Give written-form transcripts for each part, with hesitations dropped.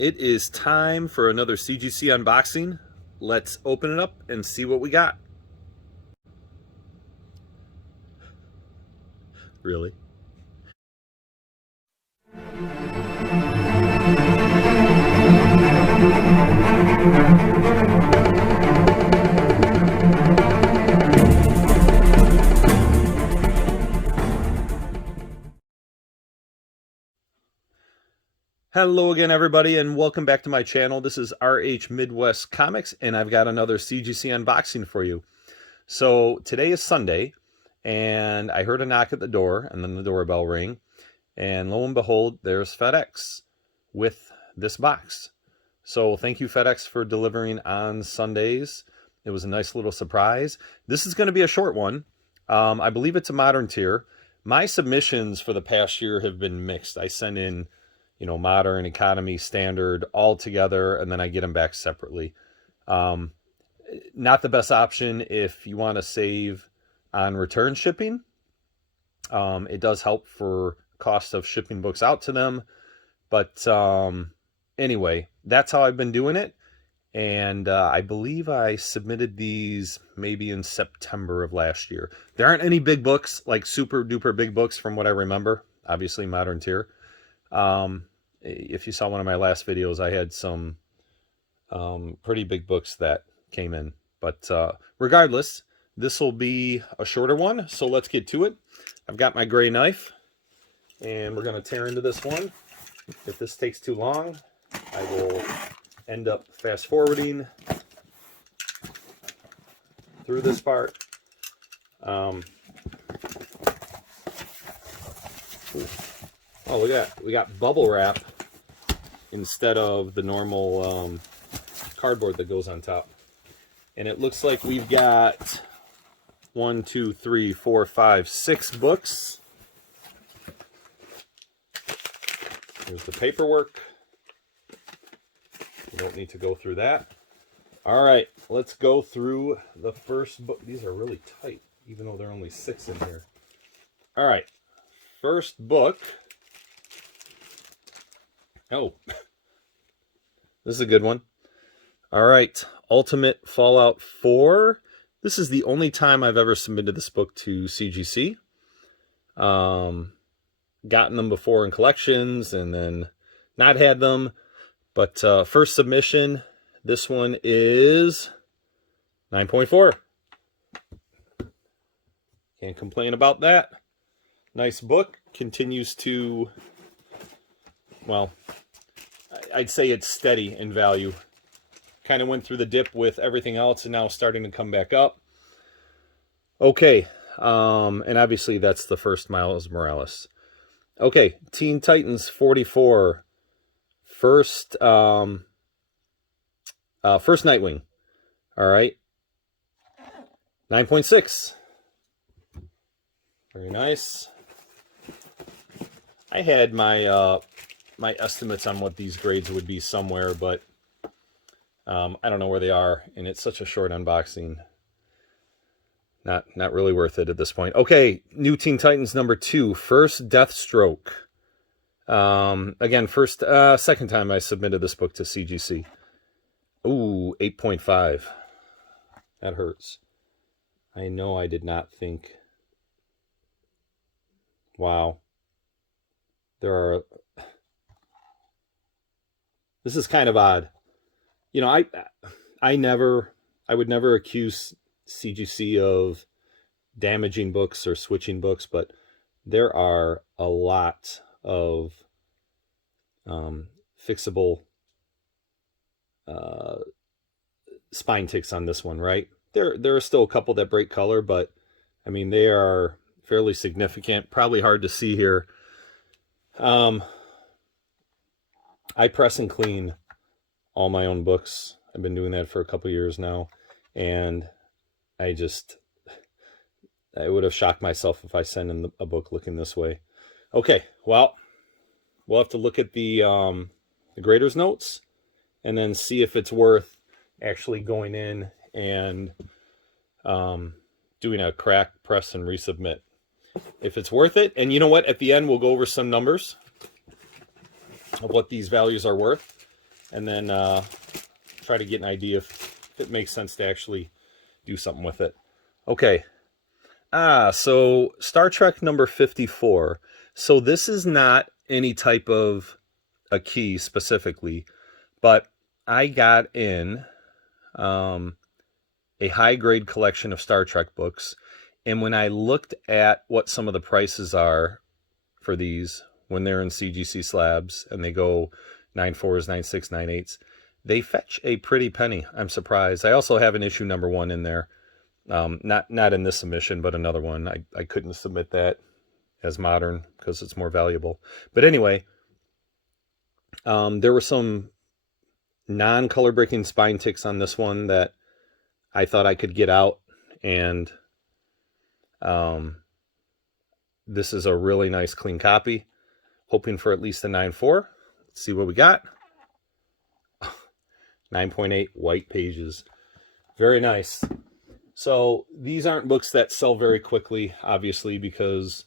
It is time for another CGC unboxing. Let's open it up and see what we got. Really? Hello again, everybody, and welcome back to my channel. This is RH Midwest Comics, and I've got another CGC unboxing for you. So today is Sunday, and I heard a knock at the door, and then the doorbell ring, and lo and behold, there's FedEx with this box. So thank you, FedEx, for delivering on Sundays. It was a nice little surprise. This is going to be a short one. I believe it's a modern tier. My submissions for the past year have been mixed. I send in modern, economy, standard, all together, and then I get them back separately. Not the best option if you want to save on return shipping. It does help for cost of shipping books out to them. But anyway, that's how I've been doing it. And I believe I submitted these maybe in September of last year. There aren't any big books, like super duper big books from what I remember. Obviously, modern tier. If you saw one of my last videos, I had some pretty big books that came in. But regardless, this will be a shorter one, so let's get to it. I've got my gray knife, and we're going to tear into this one. If this takes too long, I will end up fast forwarding through this part. Oh, look at that. We got bubble wrap instead of the normal cardboard that goes on top. And it looks like we've got 1, 2, 3, 4, 5, 6 books. Here's the paperwork. You don't need to go through that. All right, let's go through the first book. These are really tight, even though there are only 6 in here. All right, first book. Oh, this is a good one. All right, Ultimate Fallout 4. This is the only time I've ever submitted this book to CGC. Gotten them before in collections and then not had them. But first submission, this one is 9.4. Can't complain about that. Nice book. Continues to, well, I'd say it's steady in value. Kind of went through the dip with everything else and now starting to come back up. Okay, and obviously that's the first Miles Morales. Okay, Teen Titans 44. First Nightwing. All right. 9.6. Very nice. I had my my estimates on what these grades would be somewhere, but I don't know where they are, and it's such a short unboxing. Not really worth it at this point. Okay, New Teen Titans number 2, First Deathstroke. Again, second time I submitted this book to CGC. Ooh, 8.5. That hurts. I know I did not think. Wow. This is kind of odd. I would never accuse CGC of damaging books or switching books, but there are a lot of fixable spine ticks on this one, right? There are still a couple that break color, but I mean, they are fairly significant, probably hard to see here. I press and clean all my own books. I've been doing that for a couple years now, and I would have shocked myself if I sent in a book looking this way. Okay, well, we'll have to look at the grader's notes and then see if it's worth actually going in and doing a crack, press, and resubmit. If it's worth it, and you know what, at the end we'll go over some numbers of what these values are worth. and then try to get an idea if it makes sense to actually do something with it. Okay. So Star Trek number 54. So this is not any type of a key specifically, but I got in a high-grade collection of Star Trek books, and when I looked at what some of the prices are for these when they're in CGC slabs and they go 9.4s, 9.6, 9.8s, they fetch a pretty penny. I'm surprised. I also have an issue number 1 in there. Not in this submission, but another one. I couldn't submit that as modern because it's more valuable. But anyway, there were some non-color breaking spine ticks on this one that I thought I could get out, and this is a really nice clean copy. Hoping for at least a 9.4. Let's see what we got. 9.8 white pages. Very nice. So these aren't books that sell very quickly, obviously, because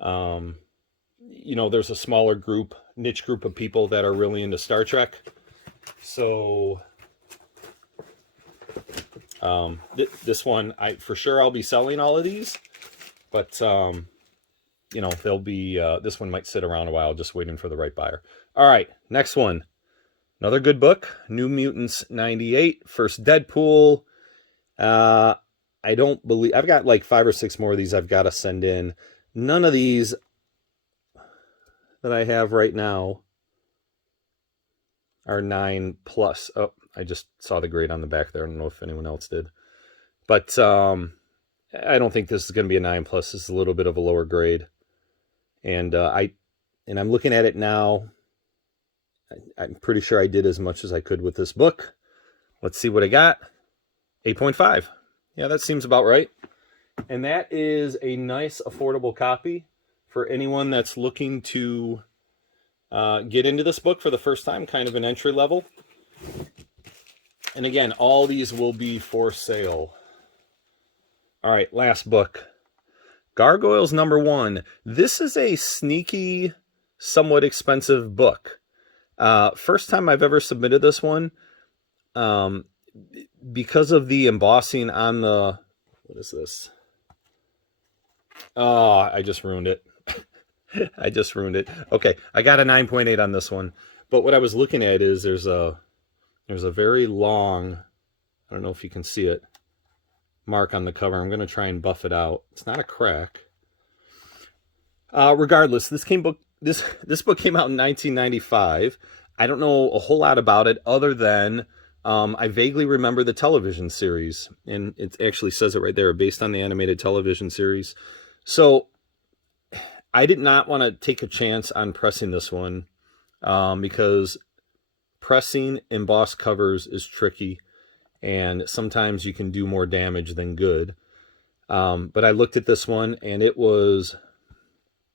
there's a smaller group, niche group of people that are really into Star Trek. So this one, for sure I'll be selling all of these, but they'll be this one might sit around a while just waiting for the right buyer. All right, next one. Another good book, New Mutants 98, first Deadpool. I don't believe, I've got like 5 or 6 more of these I've got to send in. None of these that I have right now are 9+. Oh, I just saw the grade on the back there. I don't know if anyone else did. But I don't think this is going to be a 9+. This is a little bit of a lower grade. And I'm looking at it now. I'm pretty sure I did as much as I could with this book. Let's see what I got. 8.5. Yeah, that seems about right. And that is a nice, affordable copy for anyone that's looking to get into this book for the first time, kind of an entry level. And again, all these will be for sale. All right, last book. Gargoyles number 1. This is a sneaky, somewhat expensive book. First time I've ever submitted this one. Because of the embossing on the... What is this? Oh, I just ruined it. I just ruined it. Okay, I got a 9.8 on this one. But what I was looking at is there's a very long, I don't know if you can see it, mark on the cover. I'm going to try and buff it out. It's not a crack. Regardless, this book came out in 1995. I don't know a whole lot about it other than I vaguely remember the television series, and it actually says it right there, based on the animated television series. So I did not want to take a chance on pressing this one because pressing embossed covers is tricky, and sometimes you can do more damage than good. But I looked at this one, and it was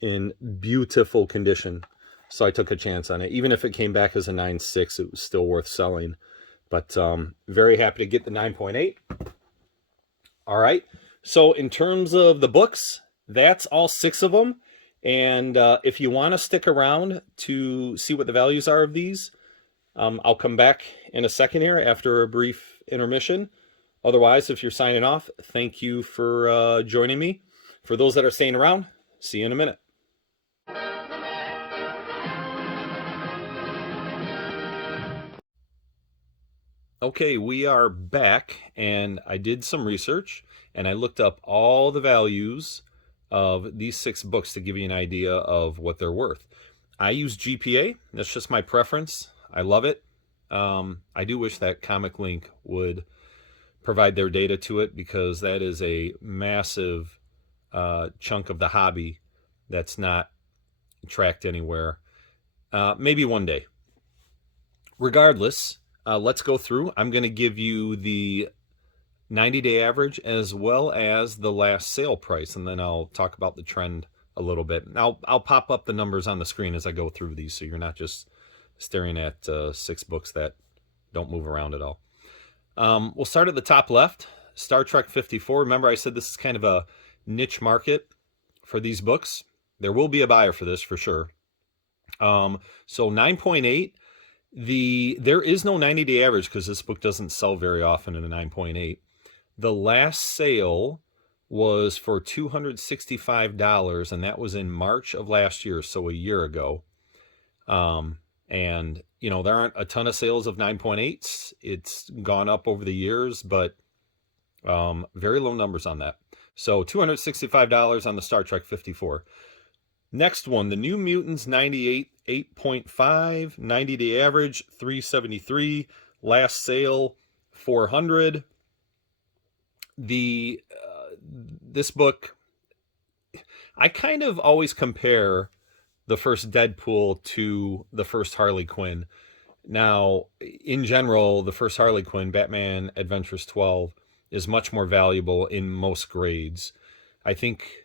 in beautiful condition, so I took a chance on it. Even if it came back as a 9.6, it was still worth selling. But very happy to get the 9.8. All right. So in terms of the books, that's all 6 of them. And if you want to stick around to see what the values are of these, I'll come back in a second here after a brief intermission. Otherwise, if you're signing off, thank you for joining me. For those that are staying around, see you in a minute. Okay, we are back, and I did some research, and I looked up all the values of these 6 books to give you an idea of what they're worth. I use GPA. That's just my preference. I love it. I do wish that Comic Link would provide their data to it, because that is a massive chunk of the hobby that's not tracked anywhere. Maybe one day. Regardless, let's go through. I'm going to give you the 90-day average as well as the last sale price, and then I'll talk about the trend a little bit. I'll pop up the numbers on the screen as I go through these, so you're not just staring at 6 books that don't move around at all. We'll start at the top left. Star Trek 54. Remember, I said this is kind of a niche market for these books. There will be a buyer for this for sure. So 9.8. There is no 90-day average because this book doesn't sell very often in a 9.8. The last sale was for $265, and that was in March of last year, so a year ago. And there aren't a ton of sales of 9.8s. It's gone up over the years, but very low numbers on that. So $265 on the Star Trek 54. Next one, the New Mutants 98 8.5, 90-day average 373, last sale 400. This book, I kind of always compare the first Deadpool to the first Harley Quinn. Now, in general, the first Harley Quinn, Batman Adventures 12, is much more valuable in most grades. I think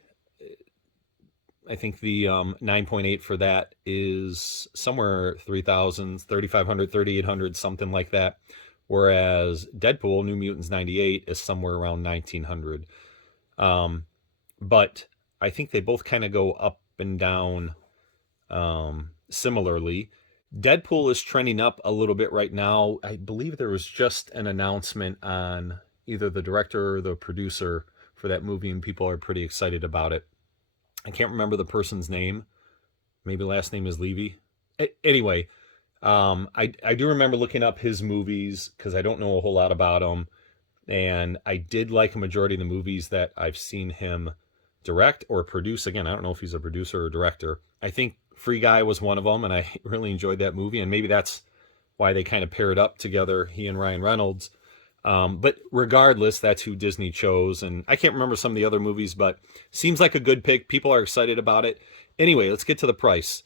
the 9.8 for that is somewhere 3,000, 3,500, 3,800, something like that. Whereas Deadpool, New Mutants 98, is somewhere around 1,900. But I think they both kind of go up and down similarly. Deadpool is trending up a little bit right now. I believe there was just an announcement on either the director or the producer for that movie, and people are pretty excited about it. I can't remember the person's name. Maybe last name is Levy. Anyway, I do remember looking up his movies because I don't know a whole lot about him. And I did like a majority of the movies that I've seen him direct or produce. Again, I don't know if he's a producer or director. I think Free Guy was one of them, and I really enjoyed that movie. And maybe that's why they kind of paired up together, he and Ryan Reynolds. But regardless, that's who Disney chose. And I can't remember some of the other movies, but seems like a good pick. People are excited about it. Anyway, let's get to the price.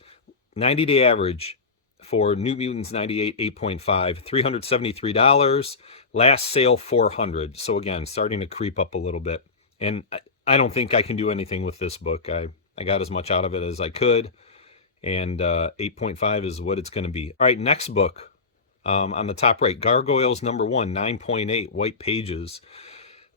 90-day average for New Mutants 98 8.5, $373. Last sale, $400. So again, starting to creep up a little bit. And I don't think I can do anything with this book. I got as much out of it as I could. And 8.5 is what it's going to be. All right, next book. On the top right, Gargoyles #1, 9.8, white pages.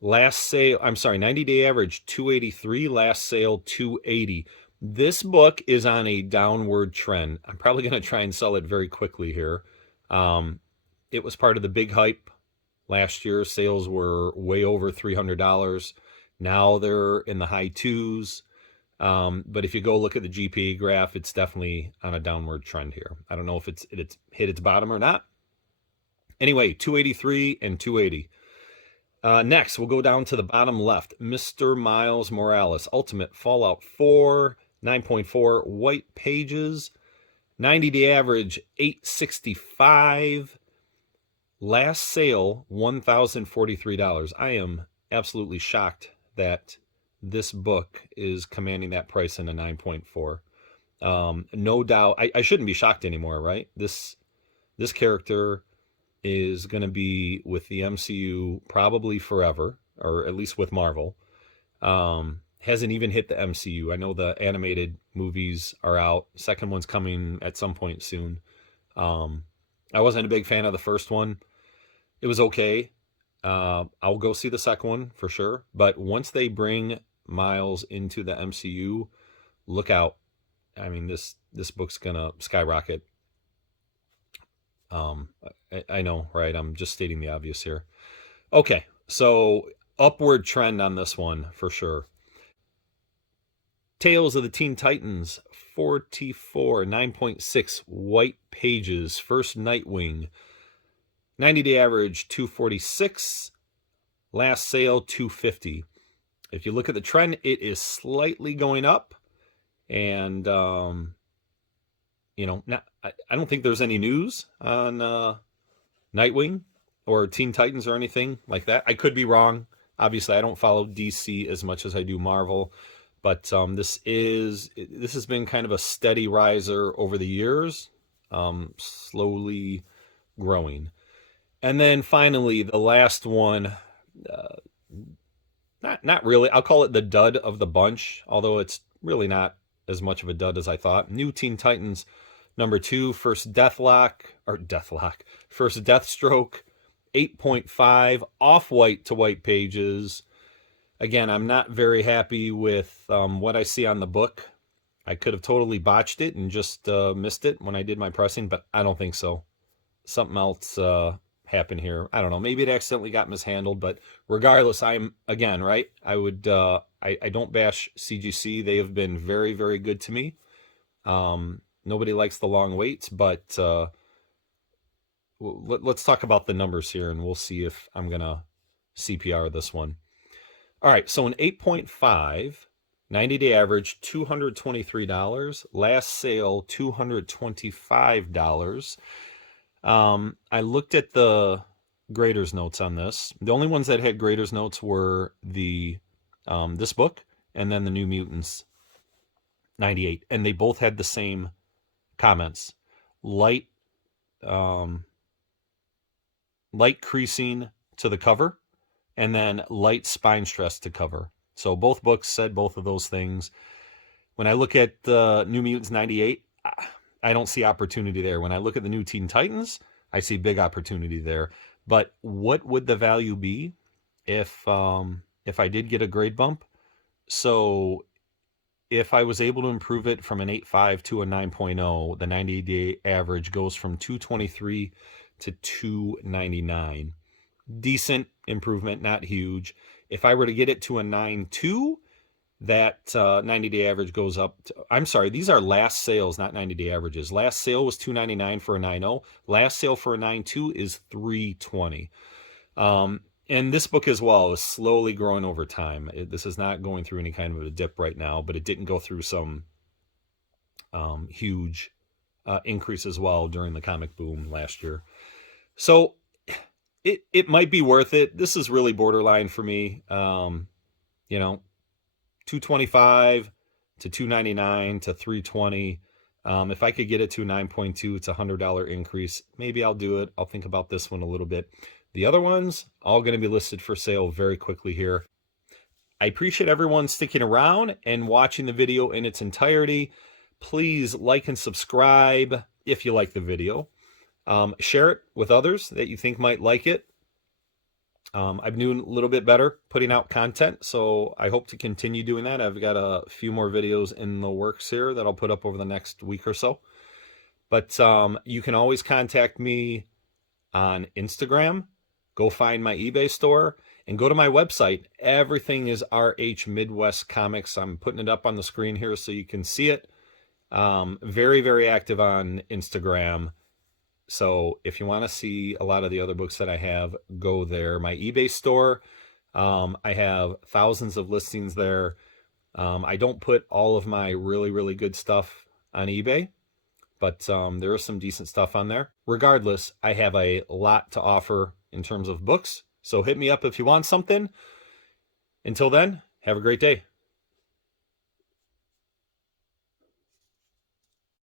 Last sale, 90-day average, 283. Last sale, 280. This book is on a downward trend. I'm probably going to try and sell it very quickly here. It was part of the big hype last year. Sales were way over $300. Now they're in the high twos. But if you go look at the GPA graph, it's definitely on a downward trend here. I don't know if it's hit its bottom or not. Anyway, 283 and 280. Next, we'll go down to the bottom left. Mr. Miles Morales, Ultimate Fallout 4, 9.4, white pages. 90-day average, 865. Last sale, $1,043. I am absolutely shocked that this book is commanding that price in a 9.4. No doubt, I shouldn't be shocked anymore, right? This character is going to be with the MCU probably forever, or at least with Marvel. Hasn't even hit the MCU. I know the animated movies are out. Second one's coming at some point soon. I wasn't a big fan of the first one. It was okay. I'll go see the second one for sure. But once they bring Miles into the MCU, look out. I mean, this book's gonna skyrocket. I know, right? I'm just stating the obvious here. Okay, so upward trend on this one for sure. Tales of the Teen Titans 44, 9.6, white pages, first Nightwing. 90-day average 246, last sale 250. If you look at the trend, it is slightly going up. And, I don't think there's any news on Nightwing or Teen Titans or anything like that. I could be wrong. Obviously, I don't follow DC as much as I do Marvel. But this has been kind of a steady riser over the years, slowly growing. And then finally, the last one, not really. I'll call it the dud of the bunch, although it's really not as much of a dud as I thought. New Teen Titans #2, first first Deathstroke, 8.5, off-white to white pages. Again, I'm not very happy with what I see on the book. I could have totally botched it and just missed it when I did my pressing, but I don't think so. something else happened here. I don't know. Maybe it accidentally got mishandled, but regardless, I'm again, right? I would I don't bash CGC. They have been very, very good to me. Nobody likes the long waits, but let's talk about the numbers here, and we'll see if I'm gonna CPR this one. All right, so an 8.5, 90-day average, $223. Last sale, $225. I looked at the grader's notes on this. The only ones that had grader's notes were the this book and then the New Mutants 98, and they both had the same comments: light creasing to the cover, and then light spine stress to cover. So both books said both of those things. When I look at the New Mutants 98, I don't see opportunity there. When I look at the New Teen Titans, I see big opportunity there. But what would the value be if I did get a grade bump? So if I was able to improve it from an 8.5 to a 9.0, the 90-day average goes from 223 to 299. Decent improvement, not huge. If I were to get it to a 9.2, that 90-day average goes up to, I'm sorry, these are last sales, not 90-day averages. Last sale was $299 for a 9.0. Last sale for a 9.2 is $320. And this book as well is slowly growing over time. This is not going through any kind of a dip right now, but it didn't go through some huge increase as well during the comic boom last year. So it might be worth it. This is really borderline for me. You know, $225 to $299 to $320. If I could get it to 9.2, it's a $100 increase. Maybe I'll do it. I'll think about this one a little bit. The other ones, all going to be listed for sale very quickly here. I appreciate everyone sticking around and watching the video in its entirety. Please like and subscribe if you like the video. Share it with others that you think might like it. I've been doing a little bit better putting out content, so I hope to continue doing that. I've got a few more videos in the works here that I'll put up over the next week or so. But you can always contact me on Instagram. Go find my eBay store and go to my website. Everything is RH Midwest Comics. I'm putting it up on the screen here so you can see it. Very, very active on Instagram. So if you want to see a lot of the other books that I have, go there. My eBay store, I have thousands of listings there. I don't put all of my really, really good stuff on eBay, but there is some decent stuff on there. Regardless, I have a lot to offer in terms of books. So hit me up if you want something. Until then, have a great day.